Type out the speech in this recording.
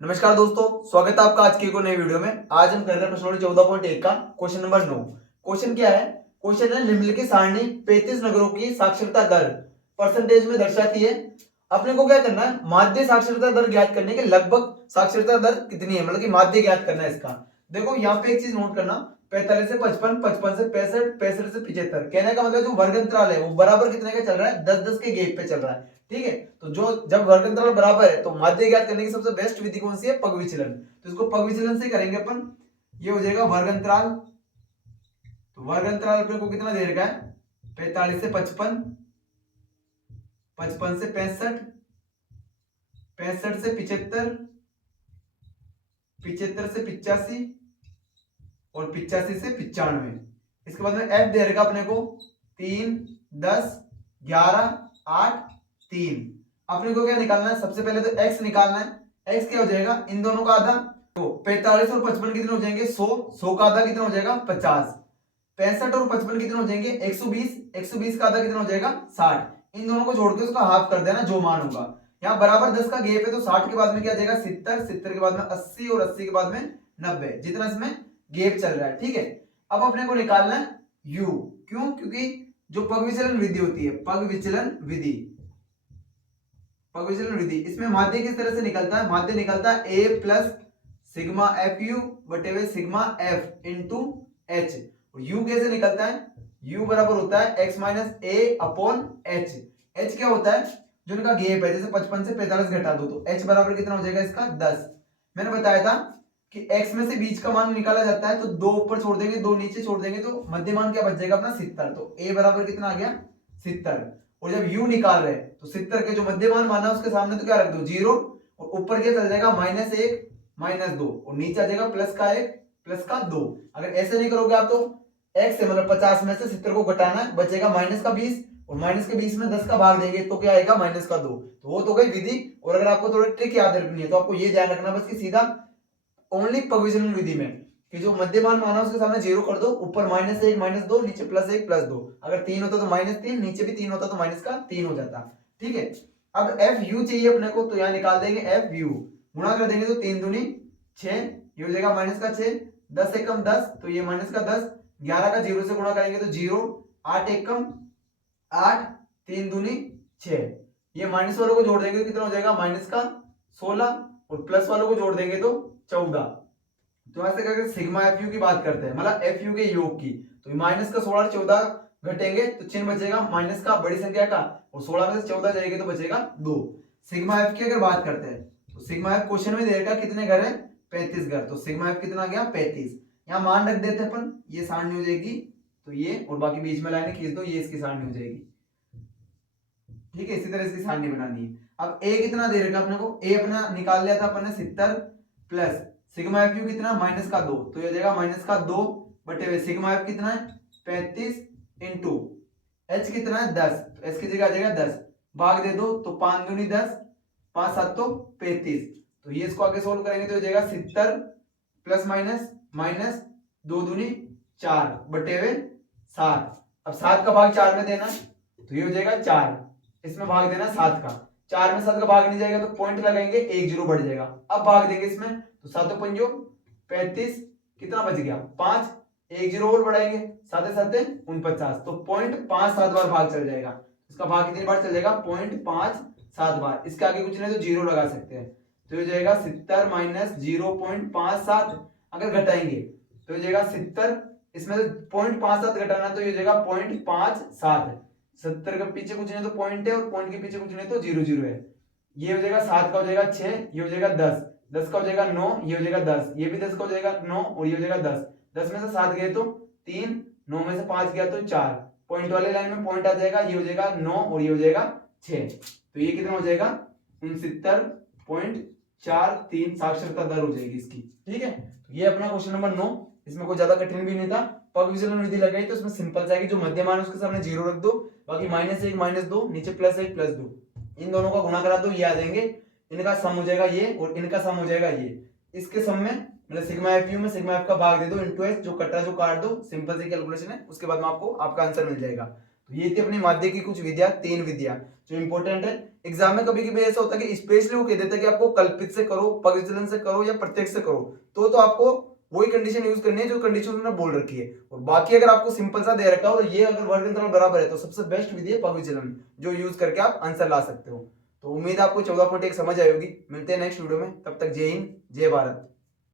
नमस्कार दोस्तों, स्वागत है आपका आज की एक और नई वीडियो में। आज हम कर रहे हैं प्रश्न नंबर 14.1 का क्वेश्चन नंबर 9। क्वेश्चन क्या है? क्वेश्चन है निम्नलिखित सारणी 35 नगरों की साक्षरता दर परसेंटेज में दर्शाती है। अपने को क्या करना है? माध्य साक्षरता दर ज्ञात करने के लगभग साक्षरता दर कितनी है, मतलब कि माध्य ज्ञात करना है इसका। देखो यहाँ पे एक चीज नोट करना, 45 से 55, 55 से 65, 65 से 75। कहने का मतलब जो वर्ग अंतराल है वो बराबर कितने का चल रहा है? 10-10 के गैप पे चल रहा है। ठीक है, तो जो जब वर्ग अंतराल बराबर है तो माध्य ज्ञात करने की सबसे बेस्ट विधि कौन सी है? पग विचलन। तो इसको पग विचलन से करेंगे अपन। ये हो जाएगा वर्ग अंतराल। तो वर्ग अंतराल अपने को कितना दे रखा है? 45 से 55, 55 से 65, 65 से 75, 75 से 85 और 85 से 95। इसके बाद में एफ दे रखा अपने को 3, 10, 11, 8, 3। अपने को क्या निकालना है? सबसे पहले तो एक्स निकालना है। एक्स क्या हो जाएगा? इन दोनों का आधा। तो 45 और 55 कितने हो जाएंगे? 100। 100 का आधा कितना हो जाएगा? 50। 65 और 55 कितने हो जाएंगे? 120। 120 का आधा कितना हो जाएगा? 60। इन दोनों को जोड़ के उसका हाफ कर देना, जो मान होगा। यहाँ बराबर 10 का गैप है तो 60 के बाद में क्या आ जाएगा? 70, 70 के बाद में 80 और 80 के बाद में 90, जितना इसमें गैप चल रहा है। ठीक है, अब अपने को निकालना है u। क्यों? क्योंकि जो पग विचलन विधि होती है, पग विचलन विधि, पग विचलन विधि, इसमें माध्य किस तरह से निकलता है? माध्य निकलता है a plus sigma F you बटे हुए sigma F into H. You कैसे निकलता है? u बराबर होता है x माइनस ए अपॉन एच। एच क्या होता है? जो इनका गैप है, जैसे 55 से 45 घटा दो तो h बराबर कितना हो जाएगा इसका? 10। मैंने बताया था कि x में से बीच का मान निकाला जाता है तो दो ऊपर छोड़ देंगे, दो नीचे छोड़ देंगे तो मध्य मान क्या बच जाएगा अपना? 70। तो a बराबर कितना आ गया? 70। और जब u निकाल रहे हैं तो 70 के जो मध्य मान माना उसके सामने तो क्या रख दो? 0। और ऊपर क्या चल जाएगा? -1, -2 और नीचे आ जाएगा +1 +2। अगर ऐसे नहीं करोगे आप तो x से मतलब 50 में से 70 को घटाना है, बचेगा -20 और माइनस के 20 में 10 का भाग देंगे तो क्या आएगा? -2। तो वो तो गई विधि। और अगर आपको थोड़ी ट्रिक याद रखनी है तो आपको ये ध्यान रखना बस कि सीधा ओनली पग विचलन विधि में कि जो मध्यमान माना उसके सामने 0 कर दो, ऊपर -1 -2 नीचे +1 +2। अगर 3 होता तो -3, नीचे भी 3 होता तो -3 हो जाता। ठीक है, अब एफ यू चाहिए अपने को तो यहाँ निकाल देंगे एफ यू। गुणा कर देंगे तो 3 दूनी 6, ये हो जाएगा -6, 10 एकम 10 तो ये -10, 11 का 0 से गुणा करेंगे तो 0, 8 एकम 8, 3 दूनी 6। ये माइनस वालों को जोड़ देंगे तो कितना हो जाएगा? -16 और प्लस वालों को जोड़ देंगे तो 14। तो ऐसे करके सिग्मा एफ यू की बात करते हैं, मतलब एफ यू के योग की। तो माइनस का 16 14 घटेंगे तो चिन्ह बचेगा माइनस का बड़ी संख्या का, और 16 में से 14 जाएंगे तो बचेगा 2। सिग्मा एफ की अगर बात करते हैं तो सिग्मा एफ क्वेश्चन में दे रखा कितने घर है? 35 घर। तो सिग्मा एफ कितना आ गया? 35। यहाँ मान रख देते अपन, ये सारणी हो जाएगी तो ये, और बाकी बीच में लाइनें खींच दो, ये इसकी सारणी हो जाएगी। ठीक है, इसी तरह इसकी सारणी बनानी है। अब a कितना दे रखा अपने को? a अपना निकाल लिया था अपन ने 70 प्लस सिग्मा एफ यू कितना? -2, तो ये हो जाएगा -2 बटे हुए सिग्मा एफ कितना है? 35 इंटू h कितना है? 10, तो h की जगह आ जाएगा 10, भाग दे दो तो 5 दूनी 10, 5 7 तो 35। तो ये इसको आगे सोल्व करेंगे तो हो जाएगा 70 प्लस माइनस 2 दूनी 4 बटे हुए 7। अब 7 का भाग 4 में देना तो ये हो जाएगा 4, इसमें भाग देना 7 का। 4 में 7 का भाग नहीं जाएगा तो पॉइंट लगाएंगे, 1 0 बढ़ जाएगा। अब भाग देंगे इसमें तो 7 पंजो 35, कितना बच गया? 5, 1 0 और बढ़ाएंगे, 7 7 49, तो पॉइंट 5 7 बार भाग चल जाएगा। इसका भाग कितनी बार चल जाएगा? पॉइंट 5 7 बार। इसके आगे कुछ नहीं तो 0 लगा सकते हैं, तो हो जाएगा 70 माइनस 0.57। अगर घटाएंगे तो हो जाएगा 70, इसमें से 0.57 घटाना तो ये हो जाएगा 0.57। 70 के पीछे कुछ नहीं तो पॉइंट है, और पॉइंट के पीछे कुछ नहीं तो 0 0 है। ये हो जाएगा 7 का हो जाएगा 6, ये हो जाएगा 10, 10 का हो जाएगा 9, ये हो जाएगा 10, ये भी 10 का हो जाएगा 9 और ये हो जाएगा 10। 10 में से 7 गए तो 3, 9 में से 5 गया तो 4, पॉइंट वाले लाइन में पॉइंट आ जाएगा, ये हो जाएगा 9 और ये हो जाएगा 6। तो ये कितना हो जाएगा? 69.43 साक्षरता दर हो जाएगी इसकी। ठीक है, तो ये अपना क्वेश्चन नंबर 9। इसमें कोई ज्यादा कठिन भी नहीं था, पग विचलन विधि लगाई तो इसमें सिंपल सा है कि जो मध्यमान है उसके सामने 0 रख दो, बाकी -1 -2 नीचे +1 +2, इन दोनों का गुणा करा दो, ये आ जाएंगे, इनका सम हो जाएगा ये और इनका सम हो जाएगा ये। इसके सम में मतलब सिग्मा एफ यू में सिग्मा एफ का भाग दे दो इंटू एस, जो कटा जो काट दो, सिंपल सी कैलकुलेशन है। उसके बाद में आपको आपका आंसर मिल जाएगा। तो ये थी अपनी माध्य की कुछ विधियां, 3 विधियां जो इंपॉर्टेंट है। एग्जाम में कभी कभी ऐसा होता है कि स्पेशली वो कह देता है कि आपको कल्पित से करो, पग विचलन से करो या प्रत्यक्ष से करो, तो आपको वही कंडीशन यूज करनी है जो कंडीशन उन्होंने बोल रखी है। और बाकी अगर आपको सिंपल सा दे रखा है और ये अगर वर्ग इंटरवल बराबर है तो सबसे बेस्ट विधि है पग विचलन, जो यूज करके आप आंसर ला सकते हो। तो उम्मीद है आपको 14.1 समझ आई होगी। मिलते हैं नेक्स्ट वीडियो में, तब तक जय हिंद, जय भारत।